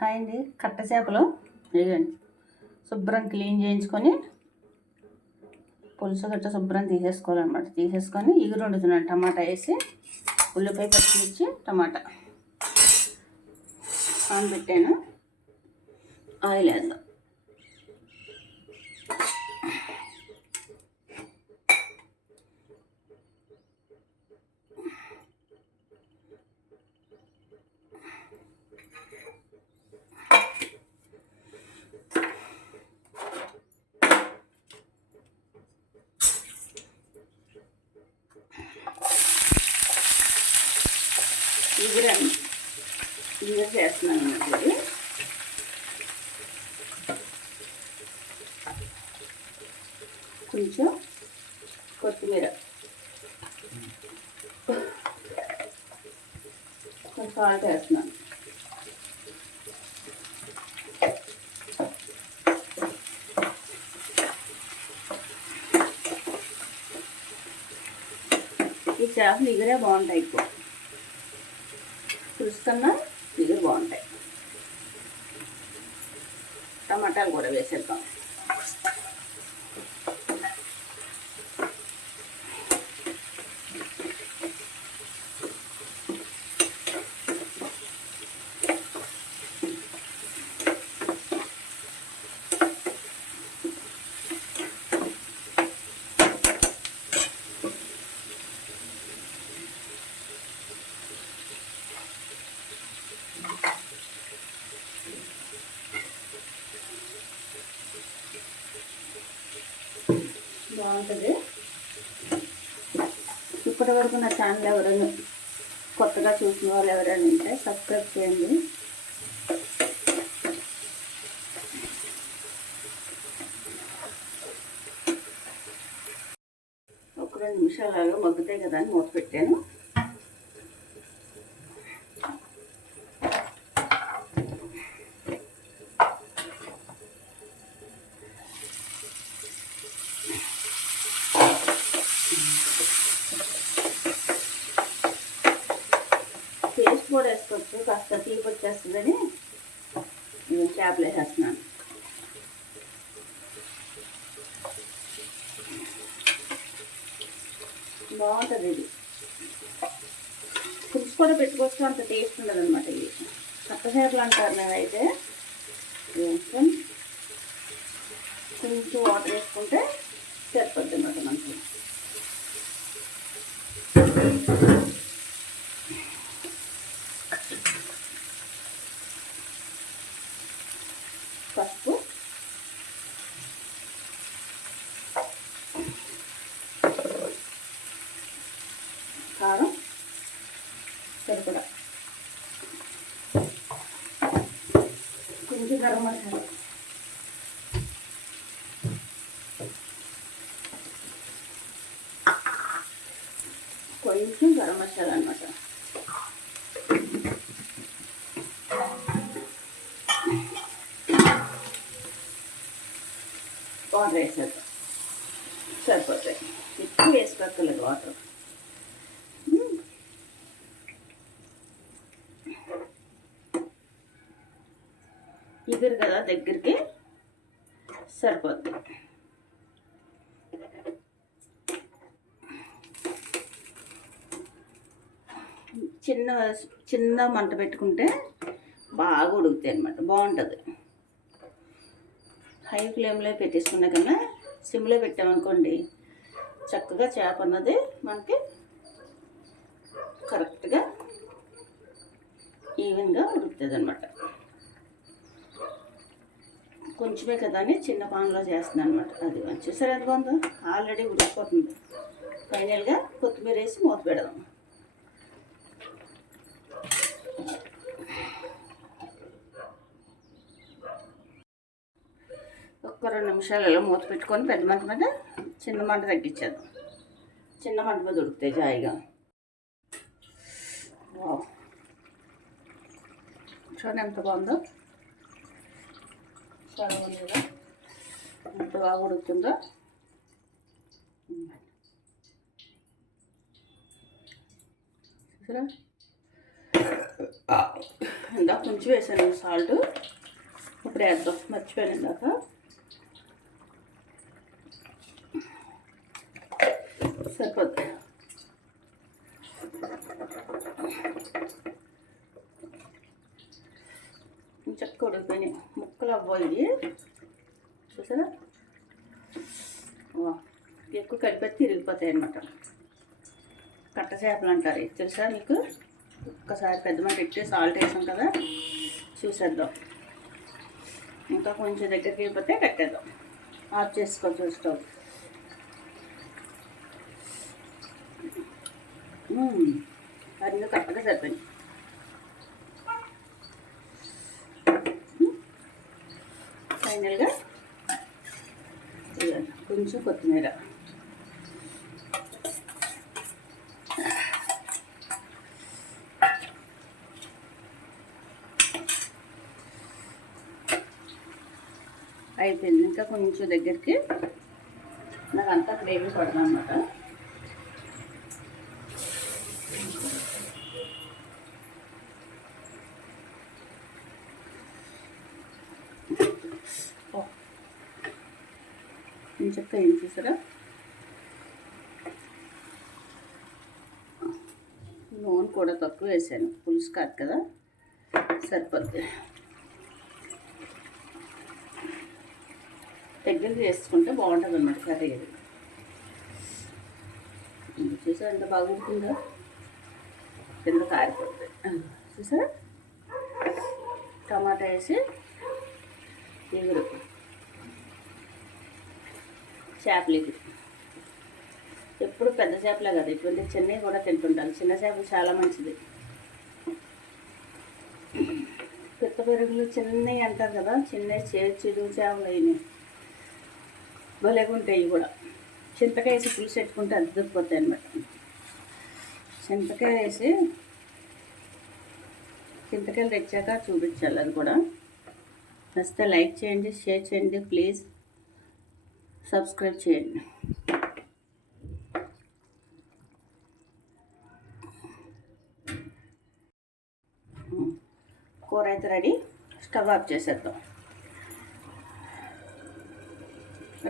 Hi అండి. కట్ట చేపలు ఇవ్వండి శుభ్రం క్లీన్ చేయించుకొని పులుసు గట్ట శుభ్రం తీసేసుకోవాలన్నమాట. తీసేసుకొని ఇగురు వండుతున్నాను. టమాటా వేసి ఉల్లిపాయ పచ్చిమిర్చి టమాటా పాన్ పెట్టాను. ఆయిల్ వేద్దాం. ఇగురు చేస్తున్నాను అన్నది. కొంచెం కొత్తిమీర, కొంచెం సాల్ట్ వేస్తున్నాను. ఈ చేపలు ఇగురే బాగుంటాయి. ఎక్కువ పులుసు కన్నా ఇగురు బాగుంటాయి. టమాటాలు కూడా వేసేద్దాం. బాగుంటుంది. ఇప్పటి వరకు నా ఛానల్ ఎవరైనా కొత్తగా చూసిన వాళ్ళు ఎవరైనా ఉంటే సబ్స్క్రైబ్ చేయండి. ఒక 2 నిమిషాలు మగ్గుతాయి కదా అని మూత పెట్టాను. పేస్ట్ కూడా వేసుకోవచ్చు. కాస్త తీపి వచ్చేస్తుందని చేపలు వేసేస్తున్నాను. బాగుంటుంది. ఇది పులుసు కూడా పెట్టుకోవచ్చు. అంత టేస్ట్ ఉండదు అనమాట. ఇది కట్ట చేపలు అంటారు. నేనైతే కొంచెం వాటర్ వేసుకుంటే సరిపోద్ది అన్నమాట మనకి. పసుపు, కారం సరిపడా, కొంచెం గరం మసాలా, కొంచెం గరం మసాలా అన్నమాట. వాటర్ వేసేద్దాం. సరిపోతాయి. ఎక్కువ వేసుకోక్కర్లేదు వాటర్. ఇగురు కదా దగ్గరికి సరిపోద్ది. చిన్న మంట పెట్టుకుంటే బాగా ఉడుకుతాయి అన్నమాట. బాగుంటుంది. హై ఫ్లేమ్లో పెట్టేసుకున్నా కన్నా సిమ్లో పెట్టామనుకోండి చక్కగా చేప అన్నది మనకి కరెక్ట్గా ఈవెన్గా ఉడుకుతుంది అన్నమాట. కొంచెమే కదా అని చిన్న పాన్లో చేస్తున్నాను అనమాట. అది చూసారు ఎంత బాగుందో. ఆల్రెడీ ఉడికిపోతుంది. ఫైనల్గా కొత్తిమీర వేసి మూత పెడదాం. ఒక్క 2 నిమిషాలు ఇలా మూత పెట్టుకొని పెద్ద మంట మీద చిన్న మంట తగ్గించేద్దాం. చిన్న మంట మీద ఉడుకుతాయి జాయిగా. చూడండి ఎంత బాగుందో. చాలా ఎంత బాగా ఉడుకుతుందో. చూసారా ఇందాక కొంచెం వేసాను సాల్ట్. ఇప్పుడు వేద్దాం, మర్చిపోయాను ఇందాక. సరిపోద్ది. చక్క ఉడికిపోయినాయి, ముక్కలు అవ్వాలి. చూసారా, ఎక్కువ కలిపి తిరిగిపోతాయి అన్నమాట. కట్ట చేపలు అంటారు, తెలుసా మీకు? ఒక్కసారి పెద్ద మంట పెట్టి సాల్ట్ వేసాం కదా, చూసేద్దాం. ఇంకా కొంచెం దగ్గరికి వెళ్ళిపోతే కట్టేద్దాం, ఆఫ్ చేసుకోవచ్చు స్టవ్. అది కరెక్ట్గా సరిపోయింది. ఫైనల్గా కొంచెం కొత్తిమీర. అయిపోయింది. ఇంకా కొంచెం దగ్గరికి, నాకు అంతా గ్రేవీ పడదు అన్నమాట. ఇంచక్క ఏం చేసారా, నూనె కూడా తక్కువ వేసాను, పులుసు కాదు కదా, సరిపోద్ది. దగ్గరికి వేసుకుంటే బాగుంటుంది అన్నమాట కర్రీ. ఇది చూసారా ఎంత బాగుంటుందో, కింద కారిపోతుంది. చూసారా, టమాటా వేసి ఎగురు చేపలకి. ఎప్పుడు పెద్ద చేపలే కదా, ఇటువంటి చిన్నవి కూడా తింటుంటాను. చిన్న చేపలు చాలా మంచిది. పిత్త పెరుగులు చిన్నవి అంటారు కదా, చిన్నవి చిరు చేపలు అయినాయి భలేగా ఉంటాయి కూడా. చింతకాయ వేసి పులుసు పెట్టుకుంటే అద్దరిపోతాయి అన్నమాట. చింతకాయ వేసి, చింతకాయలు తెచ్చాక చూపించాలి అది కూడా. నచ్చితే లైక్ చేయండి, షేర్ చేయండి, ప్లీజ్ సబ్స్క్రైబ్ చేయండి. కూర అయితే రెడీ, స్టవ్ ఆఫ్ చేసేద్దాం.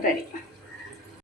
రెడీ.